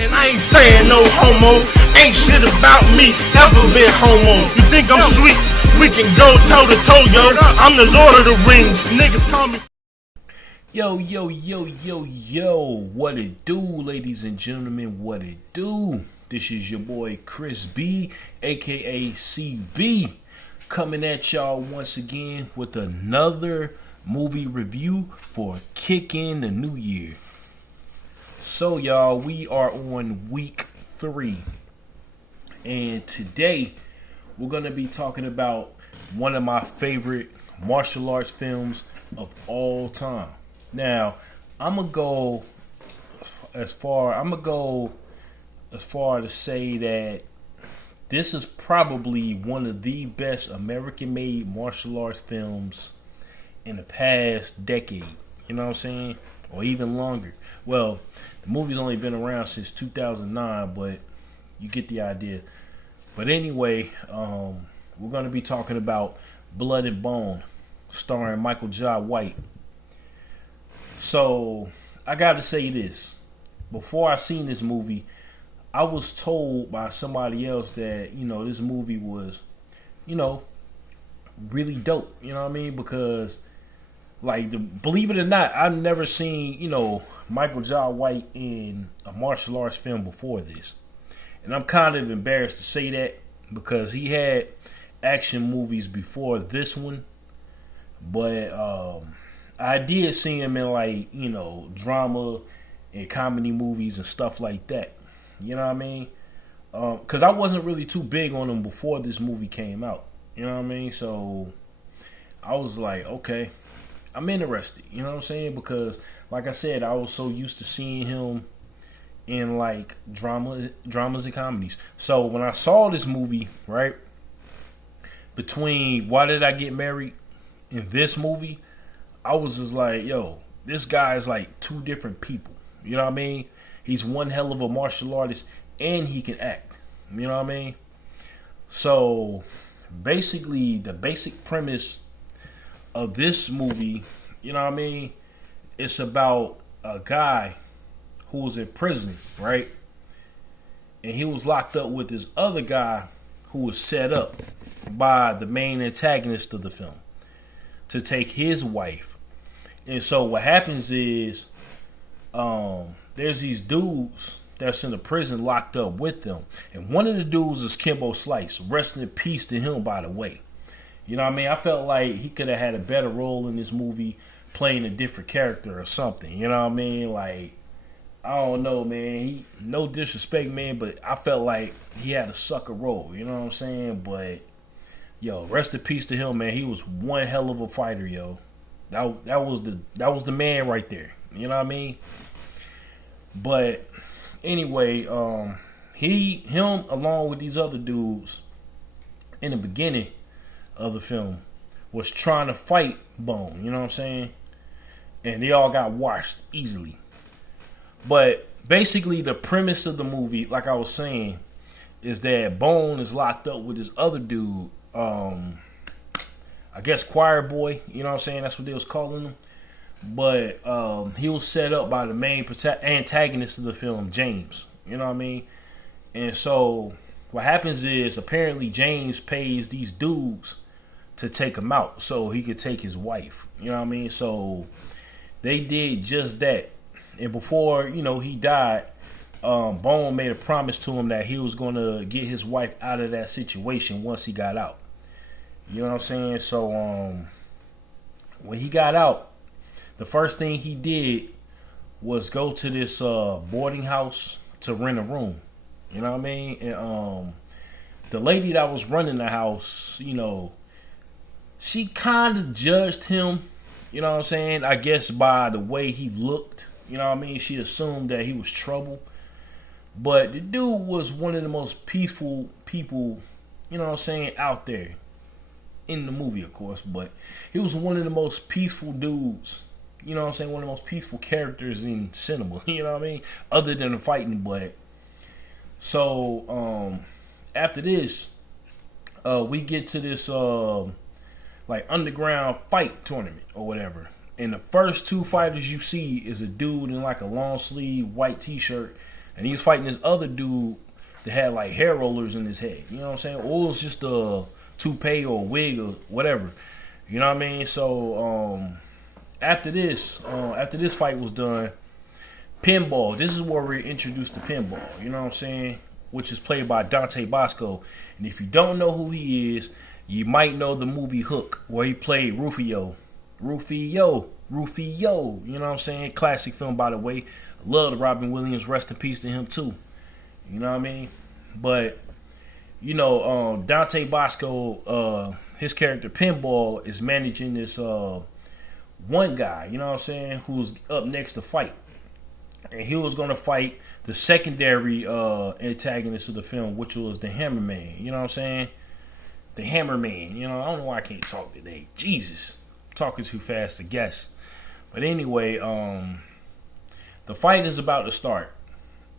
And I ain't saying no homo. Ain't shit about me ever been homo. You think I'm sweet? We can go toe to toe, yo. I'm the Lord of the Rings. Niggas call me. Yo, what it do, ladies and gentlemen, what it do? This is your boy Chris B, aka CB, coming at y'all once again with another movie review for kicking the new year. So y'all, we are on week 3, and today we're going to be talking about one of my favorite martial arts films of all time. Now, I'm gonna go as far to say that this is probably one of the best American-made martial arts films in the past decade. You know what I'm saying? Or even longer. Well, the movie's only been around since 2009, but you get the idea. But anyway, we're gonna be talking about Blood and Bone, starring Michael Jai White. So, I gotta say this. Before I seen this movie, I was told by somebody else that, this movie was, really dope. You know what I mean? Because, believe it or not, I've never seen, Michael Jai White in a martial arts film before this. And I'm kind of embarrassed to say that because he had action movies before this one. But, I did see him in drama and comedy movies and stuff like that. You know what I mean? Because I wasn't really too big on him before this movie came out. You know what I mean? So I was like, okay, I'm interested. You know what I'm saying? Because like I said, I was so used to seeing him in dramas and comedies. So when I saw this movie, right, between Why Did I Get Married and this movie, I was just like, yo, this guy is like two different people. You know what I mean? He's one hell of a martial artist and he can act. You know what I mean? So basically the basic premise of this movie, you know what I mean? It's about a guy who was in prison, right? And he was locked up with this other guy who was set up by the main antagonist of the film to take his wife. And so what happens is there's these dudes that's in the prison locked up with them. And one of the dudes is Kimbo Slice. Rest in peace to him, by the way. You know what I mean? I felt like he could have had a better role in this movie playing a different character or something. You know what I mean? Like, I don't know, man. No disrespect, man, but I felt like he had a sucker role. You know what I'm saying? But, yo, rest in peace to him, man. He was one hell of a fighter, yo. That was the man right there. You know what I mean? But anyway, him along with these other dudes in the beginning of the film was trying to fight Bone. You know what I'm saying? And they all got washed easily. But basically, the premise of the movie, like I was saying, is that Bone is locked up with this other dude. I guess choir boy, you know what I'm saying? That's what they was calling him. But he was set up by the main antagonist of the film, James. You know what I mean? And so what happens is apparently James pays these dudes to take him out so he could take his wife. You know what I mean? So they did just that. And before, he died, Bone made a promise to him that he was going to get his wife out of that situation once he got out. You know what I'm saying? So, when he got out, the first thing he did was go to this boarding house to rent a room. You know what I mean? And the lady that was running the house, she kind of judged him. You know what I'm saying? I guess by the way he looked. You know what I mean? She assumed that he was trouble. But the dude was one of the most peaceful people, out there. In the movie, of course, but he was one of the most peaceful dudes, one of the most peaceful characters in cinema, you know what I mean, other than the fighting. But so after this, we get to this underground fight tournament or whatever, and the first two fighters you see is a dude in a long sleeve white t-shirt and he was fighting this other dude that had like hair rollers in his head. You know what I'm saying? Or it was just a toupee or a wig or whatever. You know what I mean? So after this fight was done, pinball. This is where we're introduced to pinball. You know what I'm saying? Which is played by Dante Basco. And if you don't know who he is, you might know the movie Hook, where he played Rufio. Rufio. You know what I'm saying? Classic film, by the way. I love Robin Williams. Rest in peace to him, too. You know what I mean? But, you know, Dante Basco, his character Pinball is managing this one guy, you know what I'm saying, who's up next to fight. And he was going to fight the secondary antagonist of the film, which was the Hammerman. You know what I'm saying? The Hammerman. You know, I don't know why I can't talk today. Jesus. I'm talking too fast to guess. But anyway, the fight is about to start.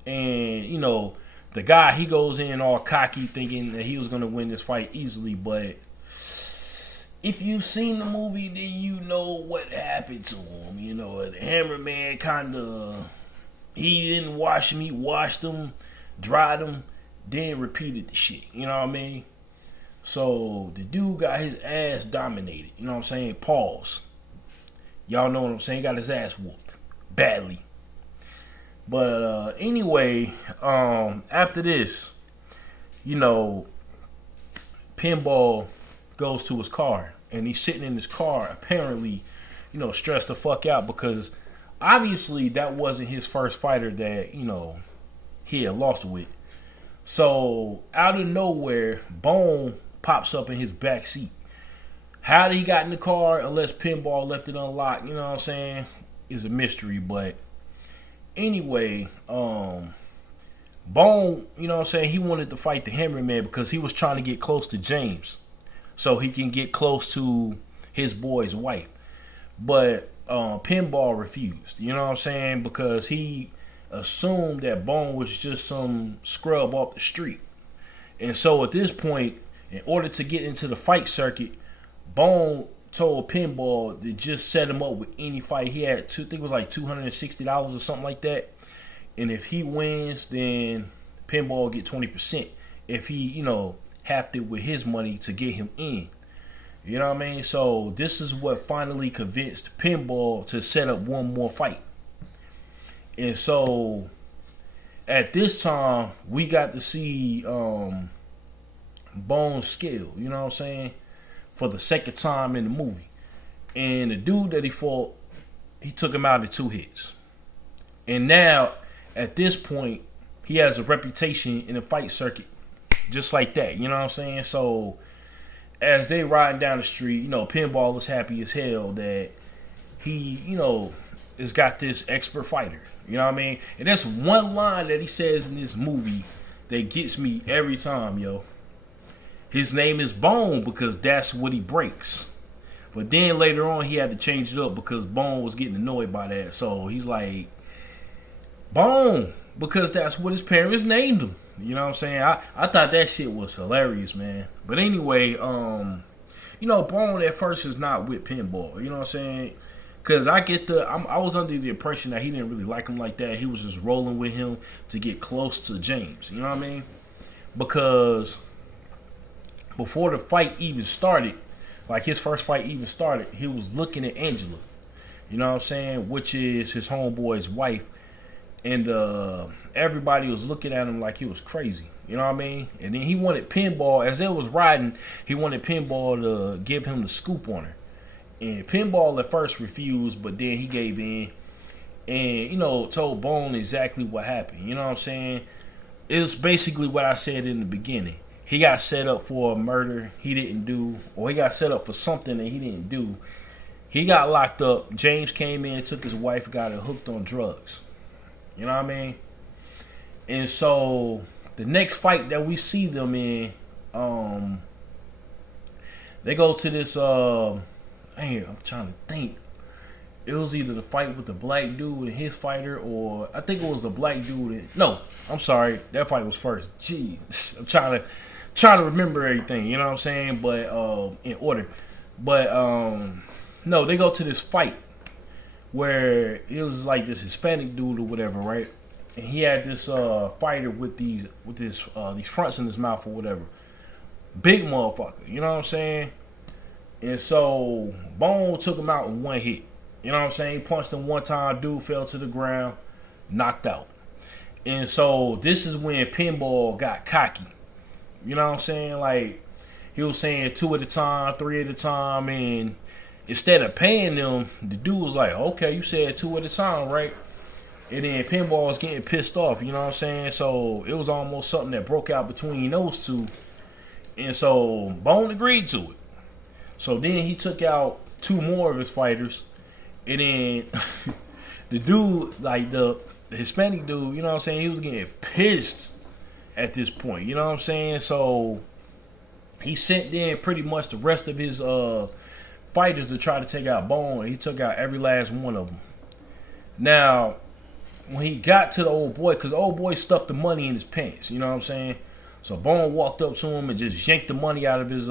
And, you know, the guy, he goes in all cocky thinking that he was going to win this fight easily. But if you've seen the movie, then you know what happened to him. You know, the Hammerman kind of... He didn't wash him. He washed him, dried him, then repeated the shit. You know what I mean? So the dude got his ass dominated. You know what I'm saying? Pause. Y'all know what I'm saying? He got his ass whooped badly. But anyway, after this, you know, Pinball goes to his car, and he's sitting in his car apparently, you know, stressed the fuck out because obviously that wasn't his first fighter that, you know, he had lost with. So out of nowhere, Bone pops up in his back seat. How did he got in the car, unless Pinball left it unlocked, you know what I'm saying, is a mystery. But anyway, Bone, you know what I'm saying, he wanted to fight the Hammerman because he was trying to get close to James so he can get close to his boy's wife. But Pinball refused, you know what I'm saying, because he assumed that Bone was just some scrub off the street. And so at this point, in order to get into the fight circuit, Bone told Pinball to just set him up with any fight. He had, I think it was like $260 or something like that. And if he wins, then Pinball will get 20%. If he, you know, halved it with his money to get him in. You know what I mean? So this is what finally convinced Pinball to set up one more fight. And so at this time, we got to see Bone's skill, you know what I'm saying, for the second time in the movie. And the dude that he fought, he took him out in 2 hits. And now, at this point, he has a reputation in the fight circuit just like that, you know what I'm saying? So as they riding down the street, you know, Pinball is happy as hell that he, you know, has got this expert fighter. You know what I mean? And that's one line that he says in this movie that gets me every time, yo. His name is Bone because that's what he breaks. But then later on, he had to change it up because Bone was getting annoyed by that. So he's like, Bone, because that's what his parents named him. You know what I'm saying? I thought that shit was hilarious, man. But anyway, you know, Bone at first is not with Pinball. You know what I'm saying? Because I was under the impression that he didn't really like him like that. He was just rolling with him to get close to James. You know what I mean? Because before the fight even started, like his first fight even started, he was looking at Angela. You know what I'm saying? Which is his homeboy's wife. And everybody was looking at him like he was crazy. You know what I mean? And then he wanted Pinball, as they was riding, he wanted Pinball to give him the scoop on her. And Pinball at first refused, but then he gave in. And, you know, told Bone exactly what happened. You know what I'm saying? It was basically what I said in the beginning. He got set up for a murder he didn't do. Or he got set up for something that he didn't do. He got locked up. James came in, took his wife, got her hooked on drugs. You know what I mean? And so the next fight that we see them in, they go to this I'm trying to think. It was either the fight with the black dude and his fighter, or I think it was the black dude no, I'm sorry, that fight was first. Jeez. I'm trying to remember everything, you know what I'm saying? But in order. But no, they go to this fight where it was like this Hispanic dude or whatever, right? and he had this fighter with these fronts in his mouth or whatever. Big motherfucker, you know what I'm saying? And so Bone took him out in one hit. You know what I'm saying? He punched him one time, dude fell to the ground, knocked out. And so this is when Pinball got cocky. You know what I'm saying? Like, he was saying 2 at a time, 3 at a time, and instead of paying them, the dude was like, okay, you said 2 at a time, right? And then Pinball was getting pissed off, you know what I'm saying? So it was almost something that broke out between those two. And so Bone agreed to it. So then he took out 2 more of his fighters. And then the dude, like the Hispanic dude, you know what I'm saying? He was getting pissed at this point, you know what I'm saying? So he sent in pretty much the rest of his fighters to try to take out Bone. He took out every last one of them. Now, when he got to the old boy, because the old boy stuffed the money in his pants, you know what I'm saying? So Bone walked up to him and just yanked the money out of his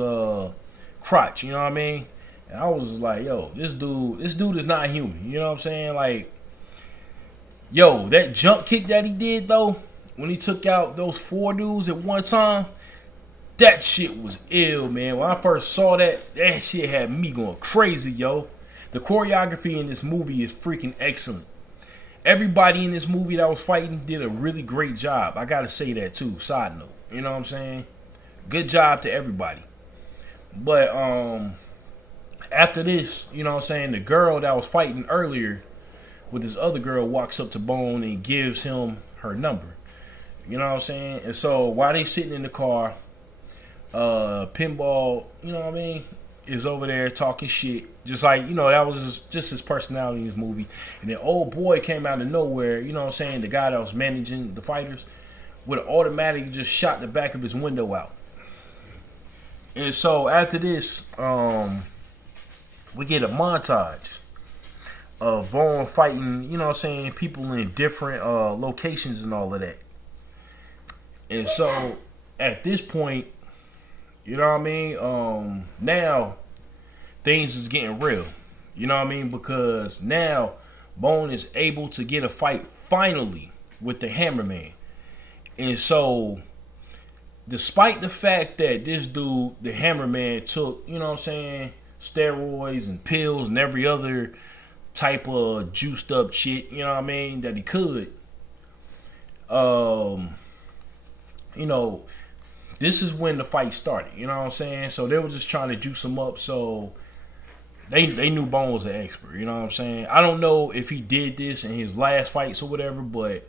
crotch, you know what I mean? And I was just like, yo, this dude is not human, you know what I'm saying? Like, yo, that jump kick that he did though, when he took out those 4 dudes at one time, that shit was ill, man. When I first saw that shit had me going crazy, yo. The choreography in this movie is freaking excellent. Everybody in this movie that was fighting did a really great job. I gotta say that too, side note. You know what I'm saying? Good job to everybody. But after this, you know what I'm saying, the girl that was fighting earlier with this other girl walks up to Bone and gives him her number. You know what I'm saying? And so while they sitting in the car, Pinball, you know what I mean, is over there talking shit. Just like, you know, that was just his personality in this movie. And then old boy came out of nowhere, you know what I'm saying, the guy that was managing the fighters, would have automatically just shot the back of his window out. And so after this, we get a montage of Bone fighting, you know what I'm saying, people in different locations and all of that. And so at this point, you know what I mean, now things is getting real. You know what I mean? Because now Bone is able to get a fight finally with the Hammerman. And so, despite the fact that this dude, the Hammerman, took, you know what I'm saying, steroids and pills and every other type of juiced up shit, you know what I mean, that he could, you know, this is when the fight started, you know what I'm saying? So they were just trying to juice him up, so they knew Bone was an expert, you know what I'm saying? I don't know if he did this in his last fights or whatever, but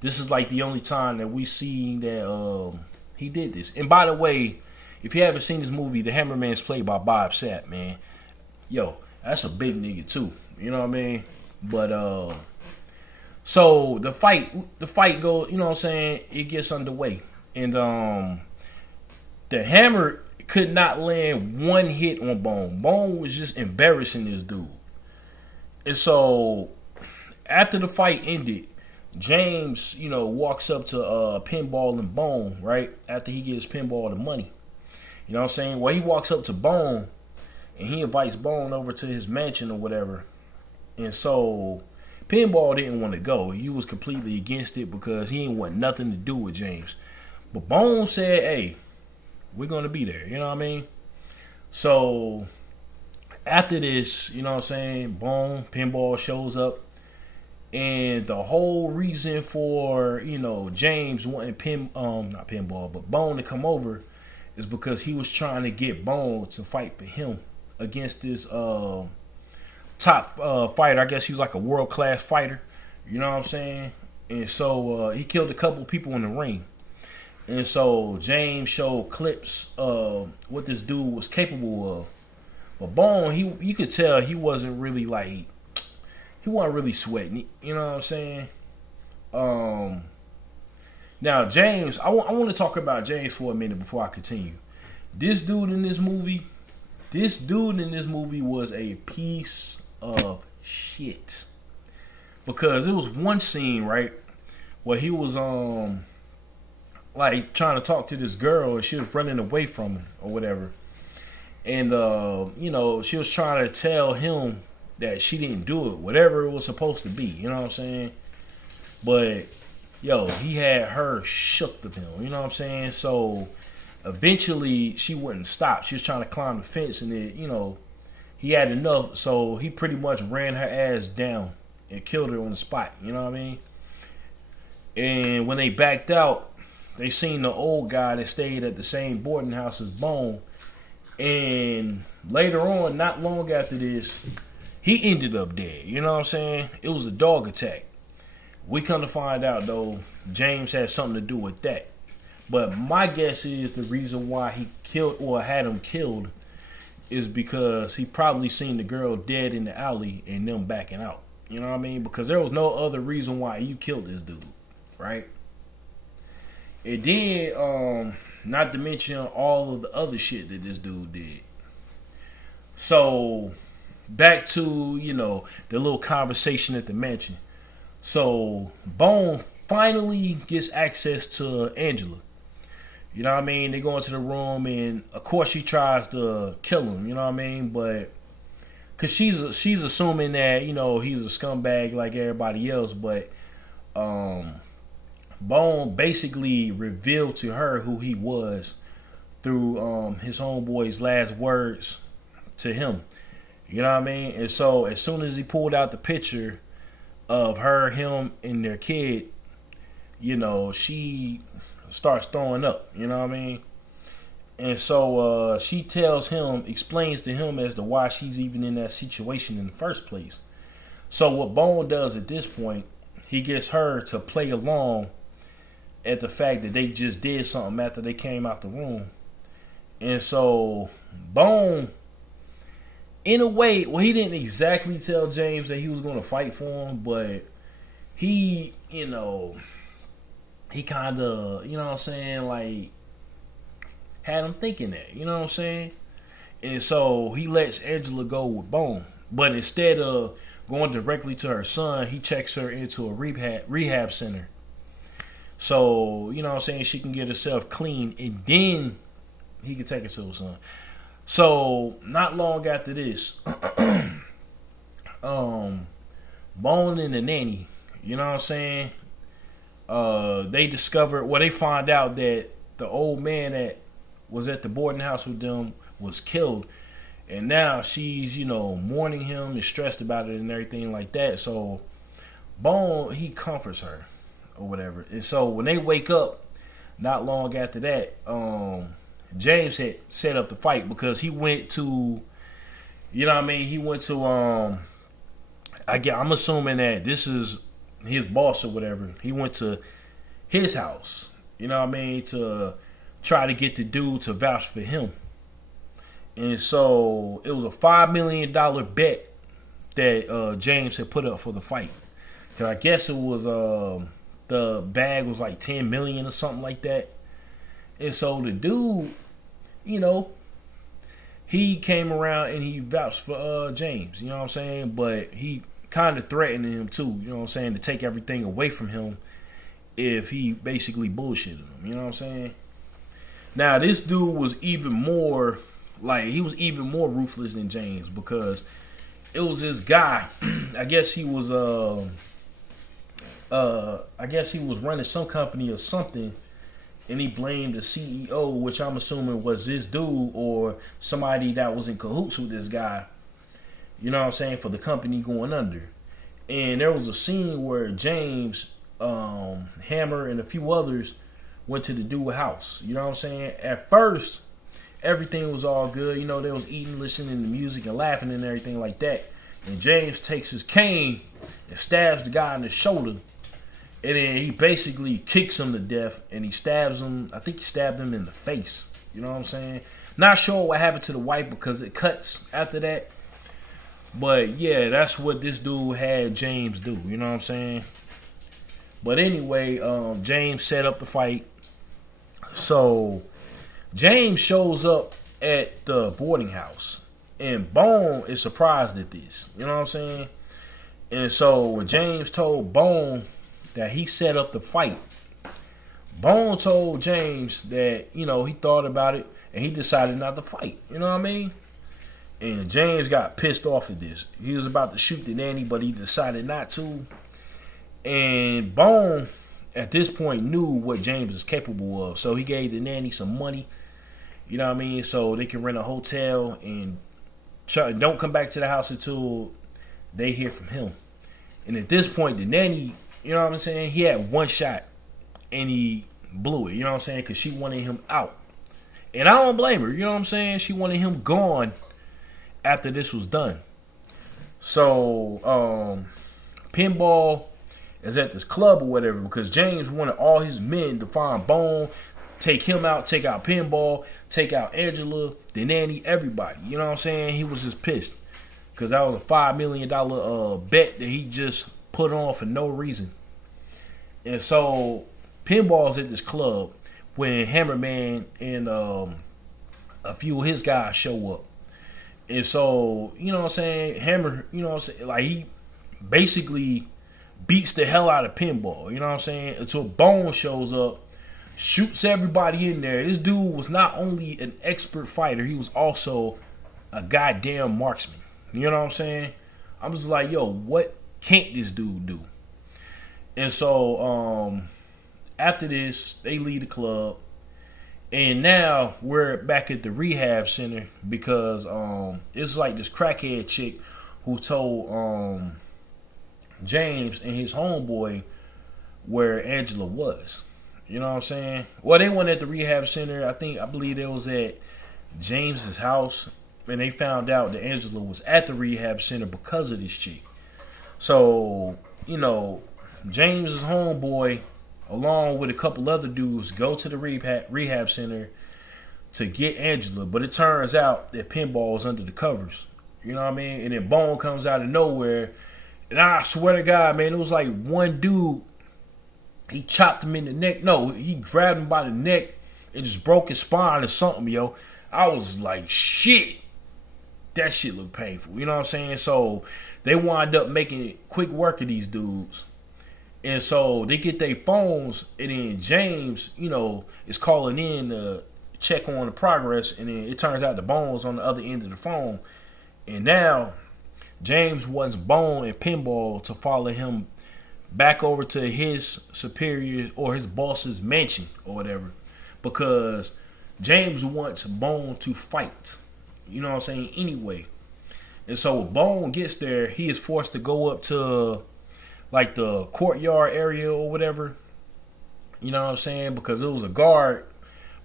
this is like the only time that we see that he did this. And by the way, if you haven't seen this movie, the Hammerman is played by Bob Sapp, man. Yo, that's a big nigga too, you know what I mean? But so the fight goes, you know what I'm saying, it gets underway. And the Hammer could not land one hit on Bone. Bone was just embarrassing this dude. And so after the fight ended, James, you know, walks up to Pinball and Bone, right? After he gives Pinball the money. You know what I'm saying? Well, he walks up to Bone and he invites Bone over to his mansion or whatever. And so Pinball didn't want to go. He was completely against it because he didn't want nothing to do with James. But Bone said, hey, we're going to be there. You know what I mean? So after this, you know what I'm saying, Bone, Pinball shows up. And the whole reason for, you know, James wanting not Pinball, but Bone to come over is because he was trying to get Bone to fight for him against this top fighter. I guess he was like a world-class fighter. You know what I'm saying? And so he killed a couple people in the ring. And so James showed clips of what this dude was capable of. But Bone, you could tell he wasn't really like, he wasn't really sweating, you know what I'm saying? Now James, I want to talk about James for a minute before I continue. This dude in this movie was a piece of shit. Because it was one scene, right, where he was like trying to talk to this girl and she was running away from him or whatever. And you know, she was trying to tell him that she didn't do it, whatever it was supposed to be, you know what I'm saying? But he had her shook of him. You know what I'm saying? So eventually she wouldn't stop. She was trying to climb the fence, and he had enough. So he pretty much ran her ass down and killed her on the spot. You know what I mean? And when they backed out, they seen the old guy that stayed at the same boarding house as Bone. And later on, not long after this, he ended up dead. You know what I'm saying? It was a dog attack. We come to find out, though, James had something to do with that. But my guess is the reason why he killed or had him killed is because he probably seen the girl dead in the alley and them backing out. You know what I mean? Because there was no other reason why you killed this dude, right? And then, not to mention all of the other shit that this dude did. So, back to, the little conversation at the mansion. So, Bone finally gets access to Angela. You know what I mean? They go into the room, and of course she tries to kill him. You know what I mean? But because she's assuming that he's a scumbag like everybody else, but Bone basically revealed to her who he was through his homeboy's last words to him. You know what I mean? And so as soon as he pulled out the picture of her, him, and their kid, she starts throwing up. You know what I mean? And so she explains to him as to why she's even in that situation in the first place. So what Bone does at this point, he gets her to play along at the fact that they just did something after they came out the room. And so Bone, in a way, he didn't exactly tell James that he was going to fight for him, but he, he kind of, like, had him thinking that, you know what I'm saying? And so he lets Angela go with Bone. But instead of going directly to her son, he checks her into a rehab center. So, she can get herself clean, and then he can take her to his son. So, not long after this, Bone and the nanny, they they find out that the old man that was at the boarding house with them was killed. And now she's, mourning him and stressed about it and everything like that. So, Bone, he comforts her or whatever. And so, when they wake up, not long after that, James had set up the fight because he went to, he went to, I'm assuming that this is his boss or whatever. He went to his house, to try to get the dude to vouch for him. And so it was a $5 million bet that James had put up for the fight. Cause I guess it was the bag was like $10 million or something like that. And so the dude, he came around and he vouched for James, you know what I'm saying? But he kind of threatened him too, you know what I'm saying, to take everything away from him if he basically bullshitted him, you know what I'm saying? Now this dude was even more ruthless than James, because it was this guy. I guess he was running some company or something, and he blamed the CEO, which I'm assuming was this dude or somebody that was in cahoots with this guy, you know what I'm saying, for the company going under. And there was a scene where James, Hammer, and a few others went to the dude's house, you know what I'm saying? At first, everything was all good, they was eating, listening to music, and laughing and everything like that. And James takes his cane and stabs the guy in the shoulder. And then he basically kicks him to death, and he stabs him. I think he stabbed him in the face. You know what I'm saying? Not sure what happened to the wife because it cuts after that. But yeah, that's what this dude had James do. You know what I'm saying? But anyway, James set up the fight. So James shows up at the boarding house, and Bone is surprised at this. You know what I'm saying? And so when James told Bone that he set up the fight, Bone told James that, he thought about it and he decided not to fight. You know what I mean? And James got pissed off at this. He was about to shoot the nanny, but he decided not to. And Bone, at this point knew what James is capable of. So he gave the nanny some money, you know what I mean, so they can rent a hotel and don't come back to the house until they hear from him. And at this point, the nanny, you know what I'm saying, he had one shot and he blew it, you know what I'm saying, because she wanted him out. And I don't blame her, you know what I'm saying, she wanted him gone after this was done. So, Pinball is at this club or whatever because James wanted all his men to find Bone, take him out, take out Pinball, take out Angela, the nanny, everybody. You know what I'm saying? He was just pissed because that was a $5 million bet that he just put on for no reason. And so Pinball's at this club when Hammerman and a few of his guys show up. And so, you know what I'm saying, Hammer, you know what I'm saying, like he basically beats the hell out of Pinball, you know what I'm saying, until Bone shows up, shoots everybody in there. This dude was not only an expert fighter, he was also a goddamn marksman. You know what I'm saying? I'm just like, yo, what can't this dude do? And so, after this, they leave the club. And now we're back at the rehab center because it's like this crackhead chick who told James and his homeboy where Angela was. You know what I'm saying? Well, they went at the rehab center. I believe it was at James's house, and they found out that Angela was at the rehab center because of this chick. So, you know, James's homeboy, along with a couple other dudes, go to the rehab center to get Angela. But it turns out that Pinball is under the covers. You know what I mean? And then Bone comes out of nowhere. And I swear to God, man, it was like one dude, he chopped him in the neck. No, he grabbed him by the neck and just broke his spine or something, yo. I was like, shit. That shit looked painful. You know what I'm saying? So they wind up making quick work of these dudes. And so they get their phones, and then James, you know, is calling in to check on the progress, and then it turns out the Bone's on the other end of the phone. And now James wants Bone and Pinball to follow him back over to his superiors or his boss's mansion or whatever, because James wants Bone to fight. You know what I'm saying? Anyway. And so when Bone gets there, he is forced to go up to like the courtyard area or whatever, you know what I'm saying, because it was a guard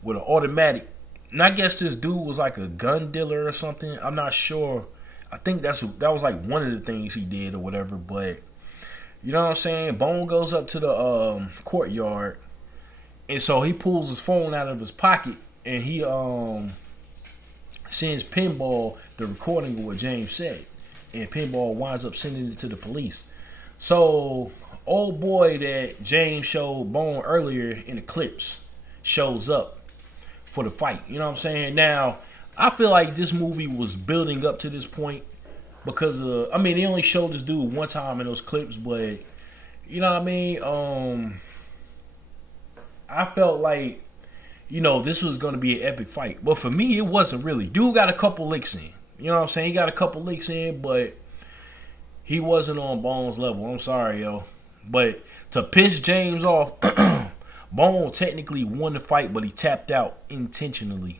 with an automatic, and I guess this dude was like a gun dealer or something. I'm not sure. I think that was like one of the things he did or whatever. But you know what I'm saying, Bone goes up to the courtyard, and so he pulls his phone out of his pocket and he sends Pinball the recording of what James said, and Pinball winds up sending it to the police. So, old boy that James showed Bone earlier in the clips shows up for the fight. You know what I'm saying? Now, I feel like this movie was building up to this point because, they only showed this dude one time in those clips, but, you know what I mean? I felt like, you know, this was going to be an epic fight. But for me, it wasn't really. Dude got a couple licks in. You know what I'm saying? He got a couple licks in, but he wasn't on Bone's level. I'm sorry, yo. But to piss James off, Bone technically won the fight, but he tapped out intentionally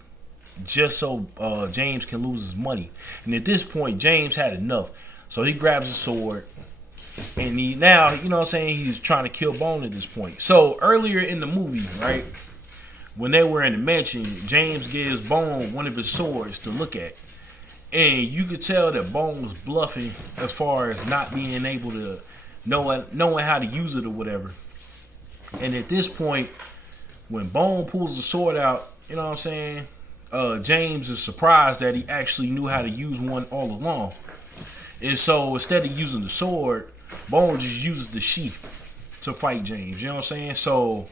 just so James can lose his money. And at this point, James had enough. So he grabs a sword, and he now, you know what I'm saying, he's trying to kill Bone at this point. So earlier in the movie, right, when they were in the mansion, James gives Bone one of his swords to look at. And you could tell that Bone was bluffing as far as not being able to knowing how to use it or whatever. And at this point, when Bone pulls the sword out, you know what I'm saying, James is surprised that he actually knew how to use one all along. And so instead of using the sword, Bone just uses the sheath to fight James. You know what I'm saying? So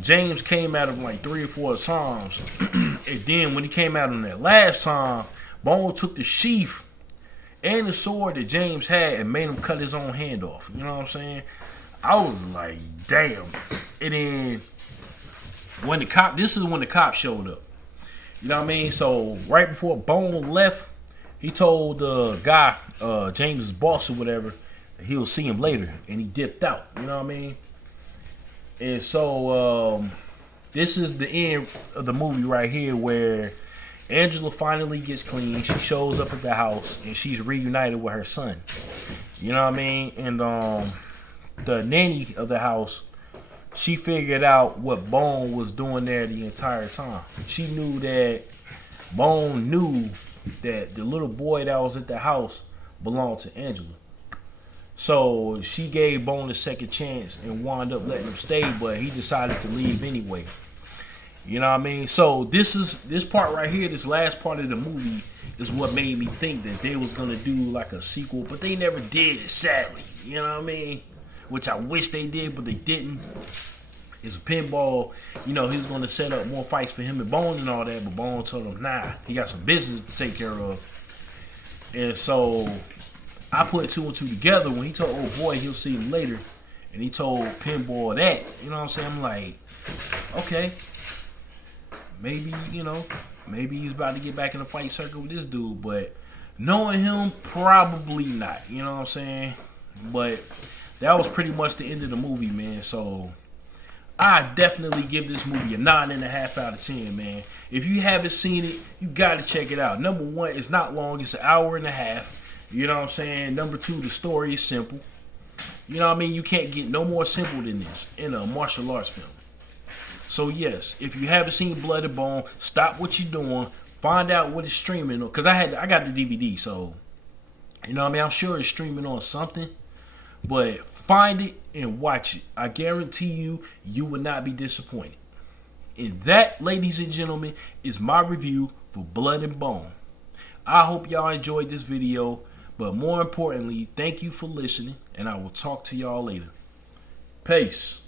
James came at him like 3 or 4 times. And then when he came at him that last time, Bone took the sheath and the sword that James had and made him cut his own hand off. You know what I'm saying? I was like, damn. And then when this is when the cop showed up. You know what I mean? So right before Bone left, he told the guy, James's boss or whatever, He'll see him later, and he dipped out. You know what I mean? And so this is the end of the movie right here, where Angela finally gets clean. She shows up at the house, and she's reunited with her son. You know what I mean? And the nanny of the house, she figured out what Bone was doing there the entire time. She knew that Bone knew that the little boy that was at the house belonged to Angela. So she gave Bone a second chance and wound up letting him stay, but he decided to leave anyway. You know what I mean? So this part right here, this last part of the movie, is what made me think that they was gonna do like a sequel, but they never did, sadly. You know what I mean? Which I wish they did, but they didn't. It's pinball, you know, he's gonna set up more fights for him and Bone and all that, but Bone told him, nah, he got some business to take care of. And so I put two and two together when he told old boy he'll see him later, and he told Pinball that. You know what I'm saying? I'm like, okay, maybe, you know, maybe he's about to get back in the fight circle with this dude, but knowing him, probably not. You know what I'm saying? But that was pretty much the end of the movie, man. So I definitely give this movie a 9.5 out of 10, man. If you haven't seen it, you gotta check it out. Number one, it's not long, it's an hour and a half. You know what I'm saying? Number two, the story is simple. You know what I mean? You can't get no more simple than this in a martial arts film. So yes, if you haven't seen Blood and Bone, stop what you're doing. Find out what it's streaming on. Because I got the DVD, so you know what I mean? I'm sure it's streaming on something. But find it and watch it. I guarantee you, you will not be disappointed. And that, ladies and gentlemen, is my review for Blood and Bone. I hope y'all enjoyed this video. But more importantly, thank you for listening, and I will talk to y'all later. Peace.